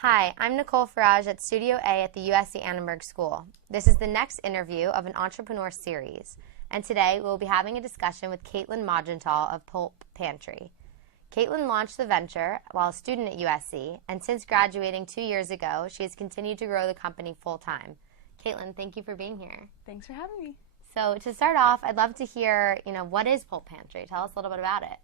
Hi, I'm Nicole Farage at Studio A at the USC Annenberg School. This is the next interview of an entrepreneur series, and today we'll be having a discussion with Kaitlin Mogentale of Pulp, Pantry. Kaitlin launched the venture while a student at USC, and since graduating 2 years ago, she has continued to grow the company full-time. Kaitlin, thank you for being here. Thanks for having me. So to start off, I'd love to hear, what is Pulp Pantry? Tell us a little bit about it.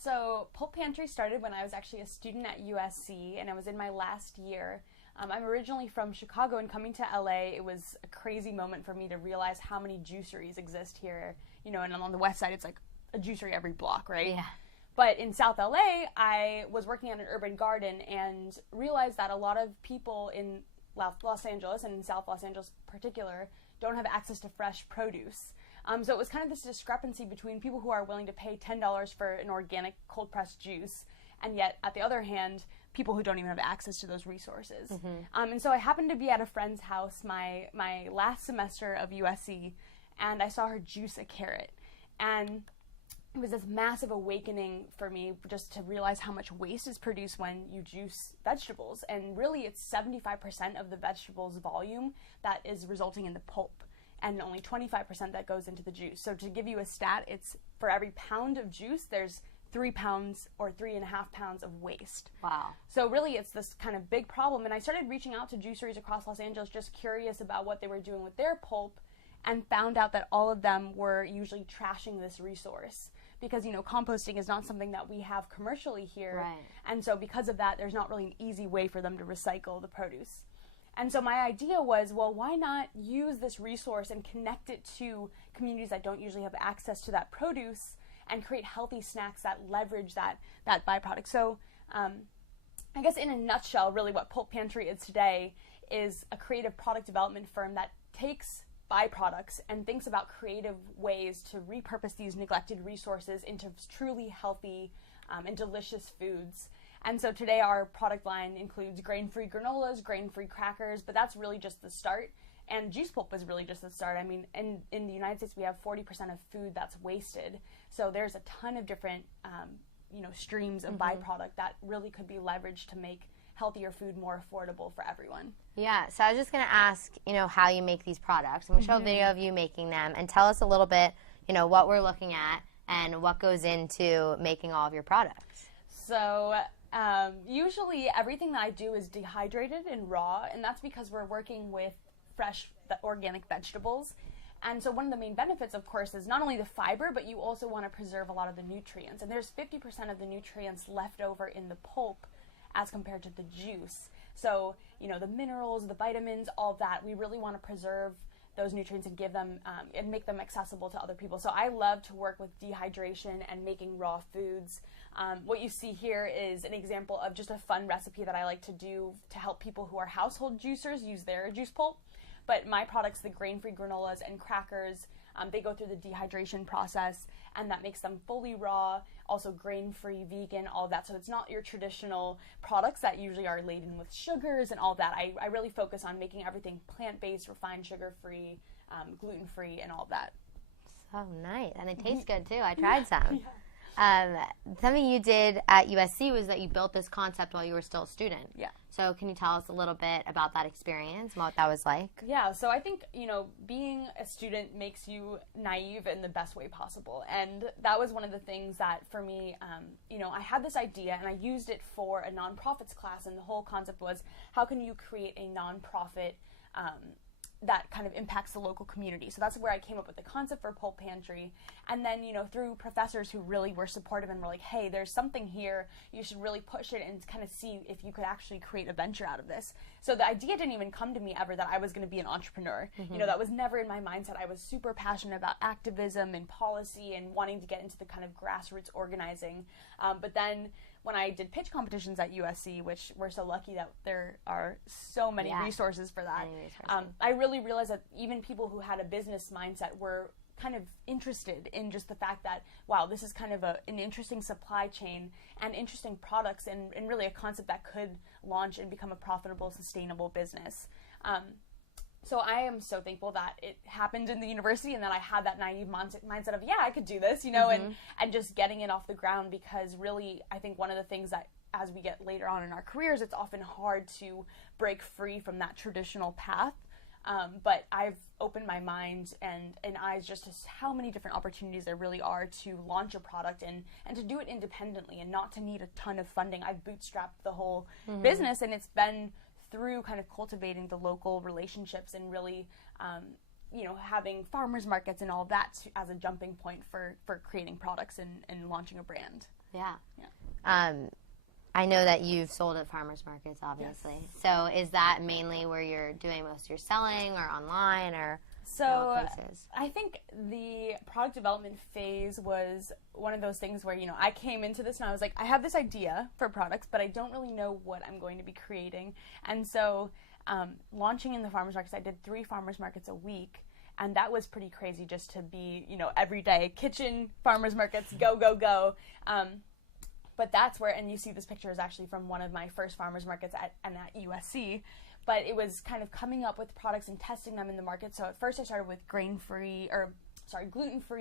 So Pulp Pantry started when I was actually a student at USC, and I was in my last year. I'm originally from Chicago, and coming to LA, it was a crazy moment for me to realize how many juiceries exist here. And on the west side, it's like a juicery every block, right? Yeah. But in South LA, I was working at an urban garden and realized that a lot of people in Los Angeles, and in South Los Angeles in particular, don't have access to fresh produce. So it was kind of this discrepancy between people who are willing to pay $10 for an organic cold-pressed juice, and yet, at the other hand, people who don't even have access to those resources. Mm-hmm. And so I happened to be at a friend's house my last semester of USC, and I saw her juice a carrot. And it was this massive awakening for me just to realize how much waste is produced when you juice vegetables. And really, it's 75% of the vegetable's volume that is resulting in the pulp, and only 25% that goes into the juice. So to give you a stat, it's for every pound of juice, there's 3 pounds or 3.5 pounds of waste. Wow. So really, it's this kind of big problem. And I started reaching out to juiceries across Los Angeles, just curious about what they were doing with their pulp, and found out that all of them were usually trashing this resource. Because, composting is not something that we have commercially here. Right. And so because of that, there's not really an easy way for them to recycle the produce. And so my idea was, well, why not use this resource and connect it to communities that don't usually have access to that produce and create healthy snacks that leverage that byproduct. So I guess in a nutshell, really what Pulp Pantry is today is a creative product development firm that takes byproducts and thinks about creative ways to repurpose these neglected resources into truly healthy and delicious foods. And so today our product line includes grain-free granolas, grain-free crackers, but that's really just the start. And juice pulp is really just the start. I mean, in the United States, we have 40% of food that's wasted. So there's a ton of different, streams of byproduct that really could be leveraged to make healthier food more affordable for everyone. Yeah, so I was just going to ask, how you make these products. And we'll show a video of you making them, and tell us a little bit, what we're looking at and what goes into making all of your products. So usually everything that I do is dehydrated and raw, and that's because we're working with fresh organic vegetables. And so one of the main benefits, of course, is not only the fiber, but you also want to preserve a lot of the nutrients. And there's 50% of the nutrients left over in the pulp as compared to the juice. So, the minerals, the vitamins, all of that, we really want to preserve those nutrients and give them and make them accessible to other people. So I love to work with dehydration and making raw foods. What you see here is an example of just a fun recipe that I like to do to help people who are household juicers use their juice pulp. But my products, the grain-free granolas and crackers, they go through the dehydration process, and that makes them fully raw, also grain-free, vegan, all of that. So it's not your traditional products that usually are laden with sugars and all that. I really focus on making everything plant-based, refined, sugar-free, gluten-free, and all of that. So nice. And it tastes good, too. I tried some. Yeah. Something you did at USC was that you built this concept while you were still a student. Yeah. So can you tell us a little bit about that experience and what that was like? Yeah, so I think, being a student makes you naive in the best way possible. And that was one of the things that, for me, I had this idea and I used it for a nonprofits class. And the whole concept was, how can you create a nonprofit that kind of impacts the local community? So that's where I came up with the concept for Pulp Pantry. And then, through professors who really were supportive and were like, hey, there's something here, you should really push it and kind of see if you could actually create a venture out of this. So the idea didn't even come to me ever that I was going to be an entrepreneur. That was never in my mindset. I was super passionate about activism and policy and wanting to get into the kind of grassroots organizing. But then when I did pitch competitions at USC, which we're so lucky that there are so many resources for that, I really realized that even people who had a business mindset were kind of interested in just the fact that, wow, this is kind of an interesting supply chain and interesting products and really a concept that could launch and become a profitable, sustainable business. So I am so thankful that it happened in the university and that I had that naive mindset of, yeah, I could do this, and just getting it off the ground, because really I think one of the things that as we get later on in our careers, it's often hard to break free from that traditional path. But I've opened my mind and eyes just to how many different opportunities there really are to launch a product and to do it independently and not to need a ton of funding. I've bootstrapped the whole business, and it's been through kind of cultivating the local relationships and really, having farmers markets and all of that as a jumping point for creating products and launching a brand. Yeah. I know that you've sold at farmers markets, obviously. Yes. So is that mainly where you're doing most of your selling, or online, or places? I think the product development phase was one of those things where, I came into this and I was like, I have this idea for products, but I don't really know what I'm going to be creating. And so launching in the farmers markets, I did 3 farmers markets a week. And that was pretty crazy, just to be, every day, kitchen, farmers markets, go, go, go. But that's where, and you see this picture is actually from one of my first farmers markets at USC, but it was kind of coming up with products and testing them in the market. So at first I started with gluten-free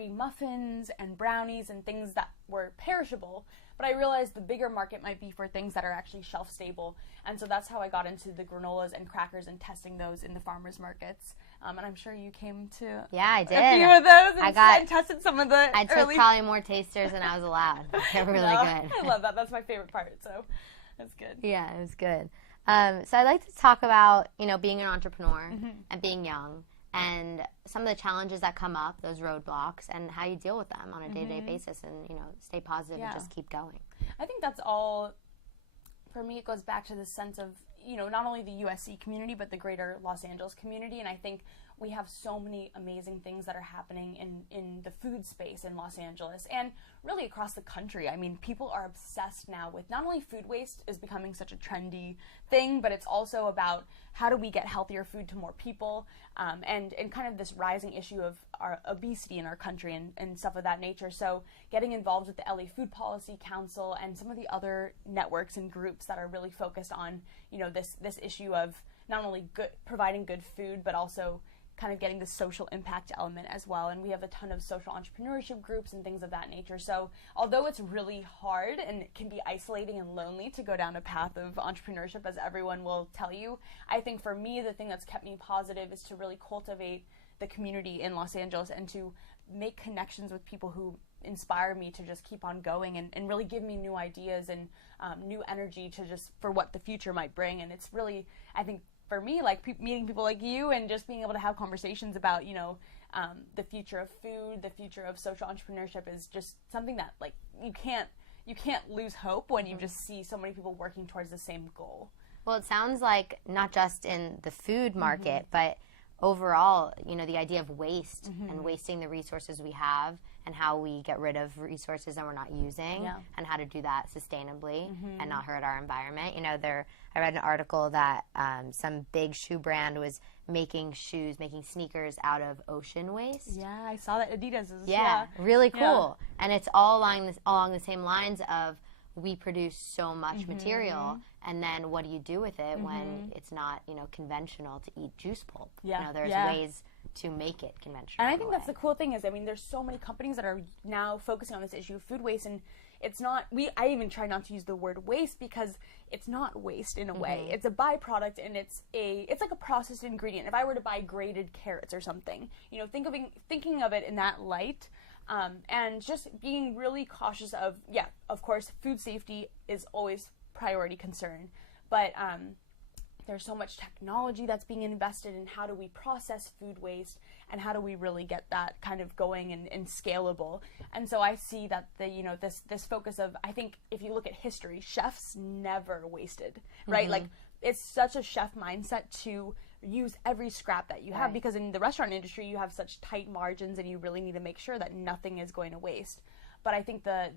muffins and brownies and things that were perishable, but I realized the bigger market might be for things that are actually shelf stable. And so that's how I got into the granolas and crackers and testing those in the farmers markets. And I'm sure you came to a few of those and tested some of the I took probably more tasters than I was allowed. They're really good. I love that. That's my favorite part, so that's good. Yeah, it was good. So I'd like to talk about, being an entrepreneur and being young, and some of the challenges that come up, those roadblocks, and how you deal with them on a day-to-day basis, and, stay positive and just keep going. I think that's all, for me, it goes back to the sense of, not only the USC community, but the greater Los Angeles community. And I think we have so many amazing things that are happening in the food space in Los Angeles and really across the country. I mean, people are obsessed now with not only food waste is becoming such a trendy thing, but it's also about how do we get healthier food to more people, and kind of this rising issue of our obesity in our country and stuff of that nature. So getting involved with the LA Food Policy Council and some of the other networks and groups that are really focused on, this issue of not only providing good food, but also kind of getting the social impact element as well. And we have a ton of social entrepreneurship groups and things of that nature. So although it's really hard and it can be isolating and lonely to go down a path of entrepreneurship, as everyone will tell you, I think for me, the thing that's kept me positive is to really cultivate the community in Los Angeles and to make connections with people who inspire me to just keep on going and really give me new ideas and new energy for what the future might bring. And it's really, I think, for me, like meeting people like you and just being able to have conversations about, the future of food, the future of social entrepreneurship is just something that, like, you can't lose hope when you just see so many people working towards the same goal. Well, it sounds like not just in the food market, but overall, the idea of waste and wasting the resources we have and how we get rid of resources that we're not using and how to do that sustainably and not hurt our environment. I read an article that some big shoe brand was making sneakers out of ocean waste. Yeah, I saw that. Adidas is. Yeah, really cool. Yeah. And it's all along the same lines of we produce so much material, and then what do you do with it when it's not, conventional to eat juice pulp? Yeah. There's ways to make it conventional. And I think that's the cool thing is, there's so many companies that are now focusing on this issue of food waste, and it's not, I even try not to use the word waste because it's not waste in a way. It's a byproduct, and it's like a processed ingredient. If I were to buy grated carrots or something, thinking of it in that light, and just being really cautious of, of course, food safety is always priority concern, but there's so much technology that's being invested in how do we process food waste and how do we really get that kind of going and scalable. And so I see that this focus of, I think if you look at history, chefs never wasted, right? Like, it's such a chef mindset to use every scrap that you have, because in the restaurant industry you have such tight margins and you really need to make sure that nothing is going to waste. But I think the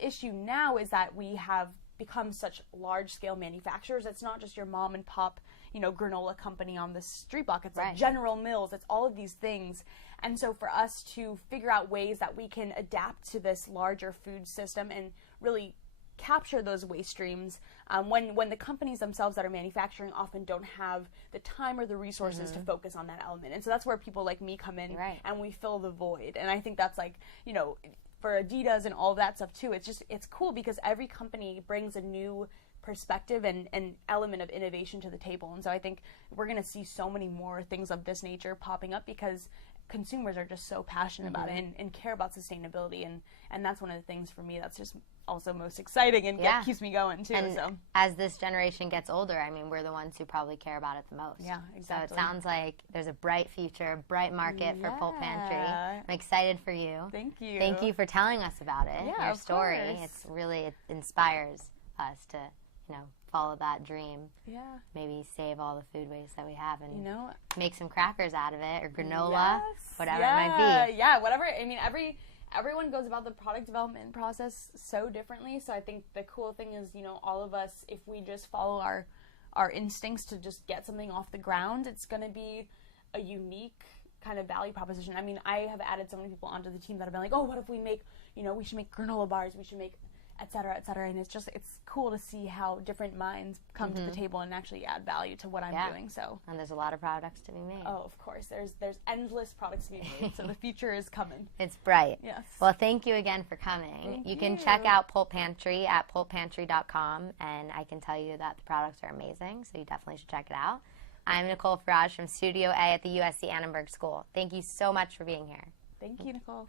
issue now is that we have become such large-scale manufacturers. It's not just your mom and pop, granola company on the street block. It's like General Mills. It's all of these things. And so for us to figure out ways that we can adapt to this larger food system and really capture those waste streams, when the companies themselves that are manufacturing often don't have the time or the resources to focus on that element. And so that's where people like me come in and we fill the void. And I think that's like, for Adidas and all of that stuff too. It's cool because every company brings a new perspective and element of innovation to the table. And so I think we're going to see so many more things of this nature popping up because consumers are just so passionate about it and care about sustainability. And that's one of the things for me that's just also most exciting and keeps me going too. And so as this generation gets older, I mean, we're the ones who probably care about it the most. Yeah, exactly. So it sounds like there's a bright future, bright market for Pulp Pantry. I'm excited for you. Thank you. Thank you for telling us about it. Yeah, your of story. course. It's really, it inspires us to, follow that dream. Yeah. Maybe save all the food waste that we have and make some crackers out of it or granola, whatever it might be. Yeah, whatever. I mean, everyone goes about the product development process so differently. So I think the cool thing is, all of us, if we just follow our instincts to just get something off the ground, it's going to be a unique kind of value proposition. I mean, I have added so many people onto the team that have been like, oh, what if we make, we should make granola bars, we should make et cetera, et cetera. And it's cool to see how different minds come to the table and actually add value to what I'm doing. So, and there's a lot of products to be made. Oh, of course. There's endless products to be made. So the future is coming. It's bright. Yes. Well, thank you again for coming. You can check out Pulp Pantry at pulppantry.com, and I can tell you that the products are amazing, so you definitely should check it out. I'm Nicole Farage from Studio A at the USC Annenberg School. Thank you so much for being here. Thank you, Nicole.